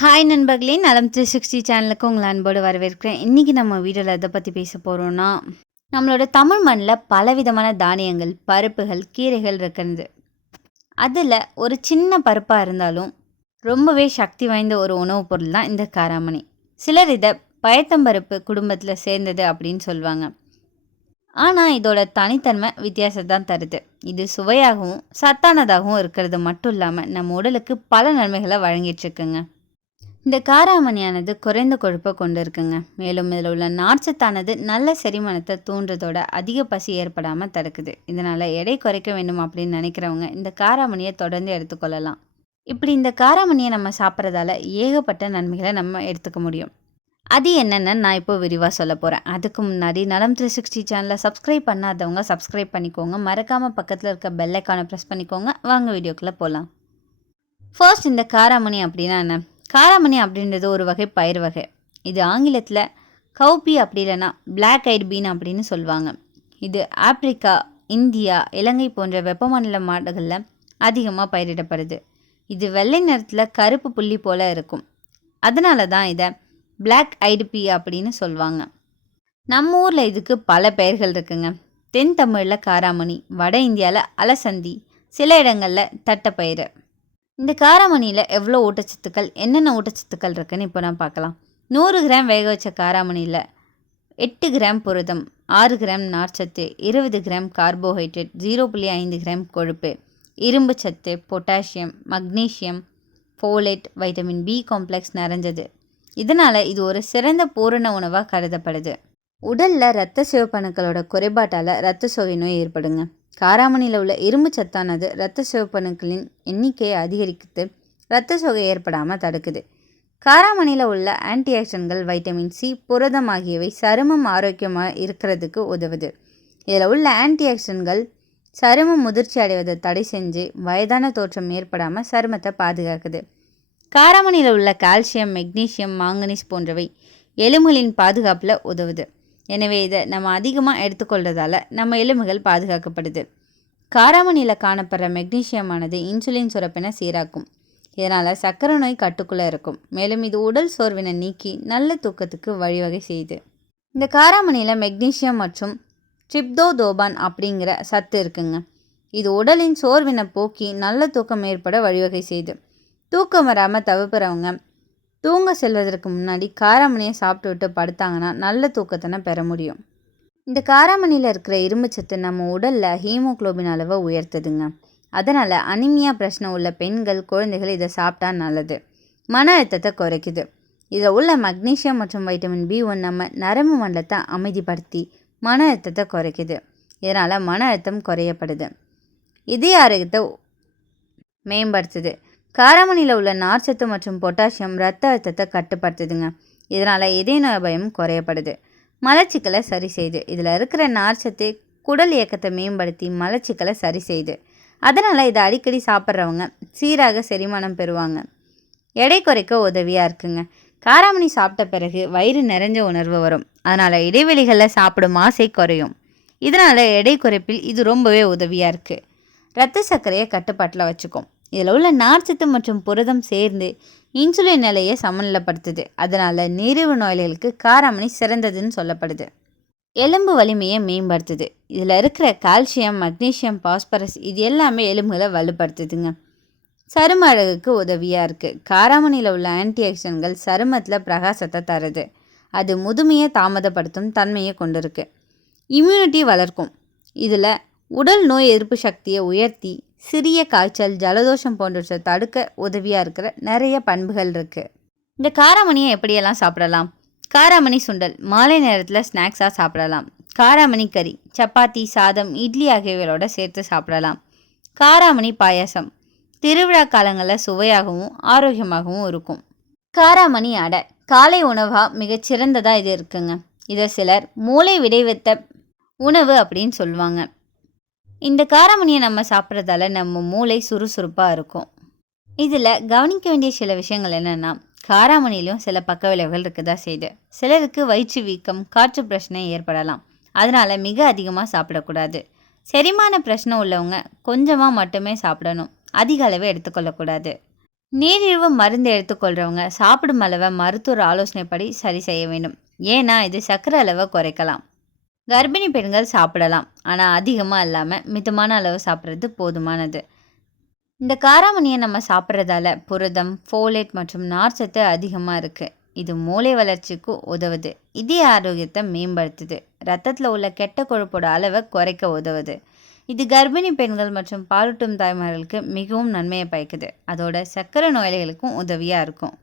Hi நண்பர்களே. நலம் three sixty சேனலுக்கு உங்களை அன்போடு வரவேற்கிறேன். இன்றைக்கி நம்ம வீடியோவில் எதை பற்றி பேச போகிறோன்னா நம்மளோட தமிழ் மண்ணில் பலவிதமான தானியங்கள் பருப்புகள் கீரைகள் இருக்கிறது. அதில் ஒரு சின்ன பருப்பாக இருந்தாலும் ரொம்பவே சக்தி வாய்ந்த ஒரு உணவுப் பொருள் தான் இந்த காராமணி. சிலர் இதை பயத்தம்பருப்பு குடும்பத்தில் சேர்ந்தது அப்படின்னு சொல்லுவாங்க. ஆனால் இதோட தனித்தன்மை வித்தியாசத்தான் தருது. இது சுவையாகவும் சத்தானதாகவும் இருக்கிறது மட்டும் இல்லாமல் நம்ம உடலுக்கு பல நன்மைகளை வழங்கிட்டுருக்குங்க இந்த காராமணியானது குறைந்த கொழுப்பை கொண்டு இருக்குங்க மேலும் இதில் உள்ள நார்ச்சத்தானது நல்ல செரிமானத்தை தூண்டுறதோட அதிக பசி ஏற்படாமல் தடுக்குது. இதனால் எடை குறைக்க வேண்டும் அப்படின்னு நினைக்கிறவங்க இந்த காராமணியை தொடர்ந்து எடுத்துக்கொள்ளலாம் இப்படி இந்த காராமணியை நம்ம சாப்பிட்றதால ஏகப்பட்ட நன்மைகளை நம்ம எடுத்துக்க முடியும். அது என்னென்னு நான் இப்போ விரிவாக சொல்ல போகிறேன் அதுக்கு முன்னாடி நலம் த்ரீ சிக்ஸ்டி சேனலை சப்ஸ்கிரைப் பண்ணாதவங்க சப்ஸ்கிரைப் பண்ணிக்கோங்க. மறக்காமல் பக்கத்தில் இருக்க பெல்லைக்கானை ப்ரெஸ் பண்ணிக்கோங்க. வாங்க வீடியோக்குள்ளே போகலாம் ஃபர்ஸ்ட் இந்த காராமணி அப்படின்னா என்ன? காராமணி அப்படின்றது ஒரு வகை பயிர் வகை. இது ஆங்கிலத்தில் கவுப்பி அப்படி இல்லைன்னா பிளாக் ஐட் பீன் அப்படின்னு சொல்லுவாங்க. இது ஆப்பிரிக்கா இந்தியா இலங்கை போன்ற வெப்பமண்டல மாடுகளில் அதிகமாக பயிரிடப்படுது. இது வெள்ளை நிறத்தில் கருப்பு புள்ளி போல் இருக்கும். அதனால தான் இதை பிளாக் ஐடு பீ அப்படின்னு சொல்லுவாங்க. நம்ம ஊரில் இதுக்கு பல பெயர்கள் இருக்குங்க. தென் தமிழில் காராமணி வட இந்தியாவில் அலசந்தி சில இடங்களில் தட்டைப்பயிறு. இந்த காராமணியில் எவ்வளோ ஊட்டச்சத்துக்கள் என்னென்ன ஊட்டச்சத்துக்கள் இருக்குன்னு இப்போ நான் பார்க்கலாம். நூறு கிராம் வேக வச்ச காராமணியில் எட்டு கிராம் புரதம் ஆறு கிராம் நார்ச்சத்து இருபது கிராம் கார்போஹைட்ரேட் ஜீரோ புள்ளி ஐந்து கிராம் கொழுப்பு இரும்பு சத்து potassium magnesium folate vitamin B complex நிறைஞ்சது. இதனால் இது ஒரு சிறந்த பூரண உணவாக கருதப்படுது. உடலில் இரத்த சிவப்பணுக்களோட குறைபாட்டால் இரத்த சோகை நோய் ஏற்படுங்க. காராமணியில் உள்ள இரும்பு சத்தானது இரத்த சிவப்பணுக்களின் எண்ணிக்கையை அதிகரித்து இரத்த சோகை ஏற்படாமல் தடுக்குது. காராமணியில் உள்ள ஆன்டிஆக்சன்கள் வைட்டமின் சி புரதம் ஆகியவை சருமம் ஆரோக்கியமாக இருக்கிறதுக்கு உதவுது. இதில் உள்ள ஆன்டிஆக்சன்கள் சருமம் முதிர்ச்சி அடைவதை தடை செஞ்சு வயதான தோற்றம் ஏற்படாமல் சருமத்தை பாதுகாக்குது. காராமணியில் உள்ள கால்சியம் மெக்னீசியம் மாங்கனீஸ் போன்றவை எலும்புகளின் பாதுகாப்பில் உதவுது. எனவே இதை நம்ம அதிகமாக எடுத்துக்கொள்றதால நம்ம எலும்புகள் பாதுகாக்கப்படுது. காராமணியில் காணப்படுற மெக்னீஷியமானது இன்சுலின் சுரப்பினை சீராக்கும். இதனால் சர்க்கரை நோய் கட்டுக்குள்ளே இருக்கும். மேலும் இது உடல் சோர்வினை நீக்கி நல்ல தூக்கத்துக்கு வழிவகை செய்யுது. இந்த காராமணியில் மெக்னீஷியம் மற்றும் ட்ரிப்தோதோபான் அப்படிங்கிற சத்து இருக்குங்க. இது உடலின் சோர்வினை போக்கி நல்ல தூக்கம் ஏற்பட வழிவகை செய்யுது. தூக்கம் வராமல் தவிர்ப்புறவங்க தூங்க செல்வதற்கு முன்னாடி காராமணியை சாப்பிட்டு விட்டு படுத்தாங்கன்னா நல்ல தூக்கத்தினை பெற முடியும். இந்த காராமணியில் இருக்கிற இரும்புச்சத்து நம்ம உடலில் ஹீமோக்ளோபின் அளவை உயர்த்துதுங்க. அதனால் அனிமியா பிரச்சனை உள்ள பெண்கள் குழந்தைகள் இதை சாப்பிட்டா நல்லது. மன அழுத்தத்தை குறைக்குது. இதில் உள்ள மக்னீஷியம் மற்றும் வைட்டமின் பி ஒன் நம்ம நரம்பு மண்டலத்தை அமைதிப்படுத்தி மன அழுத்தத்தை குறைக்குது. இதனால் மன அழுத்தம் குறையப்படுது. இதய ஆரோக்கியத்தை மேம்படுத்துது. காராமணியில் உள்ள நார்ச்சத்து மற்றும் பொட்டாசியம் ரத்த அழுத்தத்தை கட்டுப்படுத்துதுங்க. இதனால் இதய நோய் பயம் குறையப்படுது. மலச்சிக்கலை சரி செய்யுது இதில் இருக்கிற நார்ச்சத்து குடல் இயக்கத்தை மேம்படுத்தி மலச்சிக்கலை சரி செய்யுது அதனால் இதை அடிக்கடி சாப்பிட்றவங்க சீராக செரிமானம் பெறுவாங்க. எடை குறைக்க உதவியாக இருக்குங்க. காராமணி சாப்பிட்ட பிறகு வயிறு நிறைஞ்ச உணர்வு வரும். அதனால் இடைவெளிகளில் சாப்பிடும் ஆசை குறையும். இதனால் எடை குறைப்பில் இது ரொம்பவே உதவியாக இருக்குது ரத்த சர்க்கரையை கட்டுப்பாட்டில் வச்சுக்கும். இதில் உள்ள நார்ச்சத்து மற்றும் புரதம் சேர்ந்து இன்சுலின் நிலையை சமநிலைப்படுத்துது. அதனால் நீரிழிவு நோயாளிகளுக்கு காராமணி சிறந்ததுன்னு சொல்லப்படுது. எலும்பு வலிமையை மேம்படுத்துது. இதில் இருக்கிற கால்சியம் மக்னீஷியம் பாஸ்பரஸ் இது எல்லாமே எலும்புகளை வலுப்படுத்துதுங்க. சரும அழகுக்கு உதவியாக இருக்குது காராமணியில் உள்ள ஆன்டிஆக்சிடன்கள் சருமத்தில் பிரகாசத்தை தருது. அது முதுமையை தாமதப்படுத்தும் தன்மையை கொண்டிருக்கு. இம்யூனிட்டி வளர்க்கும். இதில் உடல் நோய் எதிர்ப்பு சக்தியை உயர்த்தி சிறிய காய்ச்சல் ஜலதோஷம் போன்றவற்றை தடுக்க உதவியாக இருக்கிற நிறைய பண்புகள் இருக்குது இந்த காராமணியை எப்படியெல்லாம் சாப்பிடலாம்? காராமணி சுண்டல் மாலை நேரத்தில் ஸ்நாக்ஸாக சாப்பிடலாம். காராமணி கறி சப்பாத்தி சாதம் இட்லி ஆகியவையோட சேர்த்து சாப்பிடலாம். காராமணி பாயாசம் திருவிழா காலங்களில் சுவையாகவும் ஆரோக்கியமாகவும் இருக்கும். காராமணி அடை காலை உணவாக மிகச்சிறந்ததாக இது இருக்குங்க. இதை சிலர் மூளை விடைவெத்த உணவு அப்படின்னு சொல்லுவாங்க. இந்த காராமணியை நம்ம சாப்பிட்றதால நம்ம மூளை சுறுசுறுப்பாக இருக்கும். இதில் கவனிக்க வேண்டிய சில விஷயங்கள் என்னென்னா காராமணிலையும் சில பக்க விளைவுகள் இருக்குதா செய்யுது சிலருக்கு வயிற்று வீக்கம் காற்று பிரச்சனை ஏற்படலாம். அதனால் மிக அதிகமாக சாப்பிடக்கூடாது. செரிமான பிரச்சனை உள்ளவங்க கொஞ்சமாக மட்டுமே சாப்பிடணும். அதிக அளவு எடுத்துக்கொள்ளக்கூடாது. நீரிழிவு மருந்து எடுத்துக்கொள்கிறவங்க சாப்பிடும் அளவை மருத்துவர் ஆலோசனைப்படி சரி செய்ய வேண்டும். ஏன்னா இது சர்க்கரை அளவை குறைக்கலாம். கர்ப்பிணி பெண்கள் சாப்பிடலாம். ஆனால் அதிகமாக இல்லாமல் மிதமான அளவு சாப்பிட்றது போதுமானது. இந்த காராமணியை நம்ம சாப்பிட்றதால புரதம் ஃபோலேட் மற்றும் நார்ச்சத்து அதிகமாக இருக்குது இது மூளை வளர்ச்சிக்கு உதவுது. இதய ஆரோக்கியத்தை மேம்படுத்துது. ரத்தத்தில் உள்ள கெட்ட கொழுப்போட அளவை குறைக்க உதவுது. இது கர்ப்பிணி பெண்கள் மற்றும் பாலூட்டும் தாய்மார்களுக்கு மிகவும் நன்மையை பயக்குது. அதோட சர்க்கரை நோயாளிகளுக்கும் உதவியாக இருக்கும்.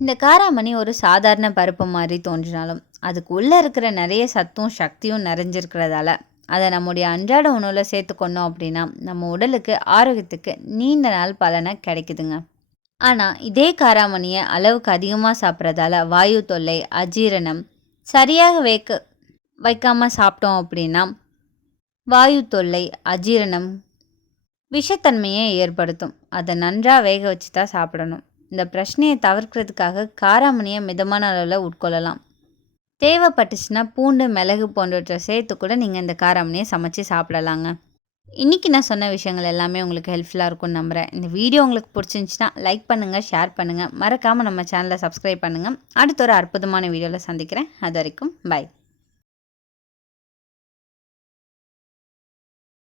இந்த காராமணி ஒரு சாதாரண பருப்பு மாதிரி தோன்றினாலும் அதுக்கு உள்ளே இருக்கிற நிறைய சத்தும் சக்தியும் நிறைஞ்சிருக்கிறதால அதை நம்முடைய அன்றாட உணவில் சேர்த்துக்கொண்டோம் அப்படின்னா நம்ம உடலுக்கு ஆரோக்கியத்துக்கு நீண்ட நாள் பலனை கிடைக்குதுங்க. ஆனால் இதே காராமணியை அளவுக்கு அதிகமாக சாப்பிட்றதால வாயு தொல்லை அஜீரணம் சரியாக வைக்க வைக்காமல் சாப்பிட்டோம் அப்படின்னா வாயு தொல்லை அஜீரணம் விஷத்தன்மையை ஏற்படுத்தும். அதை நன்றாக வேக வச்சு தான் சாப்பிடணும். இந்த பிரச்சனையை தவிர்க்கிறதுக்காக காராமணியை மிதமான அளவில் உட்கொள்ளலாம். தேவைப்பட்டுச்சுன்னா பூண்டு மிளகு போன்றவற்றை சேர்த்து கூட நீங்கள் இந்த காராமணியை சமைச்சு சாப்பிடலாங்க. இன்றைக்கி நான் சொன்ன விஷயங்கள் எல்லாமே உங்களுக்கு ஹெல்ப்ஃபுல்லாக இருக்கும்னு நம்புகிறேன் இந்த வீடியோ உங்களுக்கு பிடிச்சிருந்துச்சின்னா லைக் பண்ணுங்கள் ஷேர் பண்ணுங்கள் மறக்காமல் நம்ம சேனலை சப்ஸ்கிரைப் பண்ணுங்கள் அடுத்த ஒரு அற்புதமான வீடியோவில் சந்திக்கிறேன். அது வரைக்கும் பை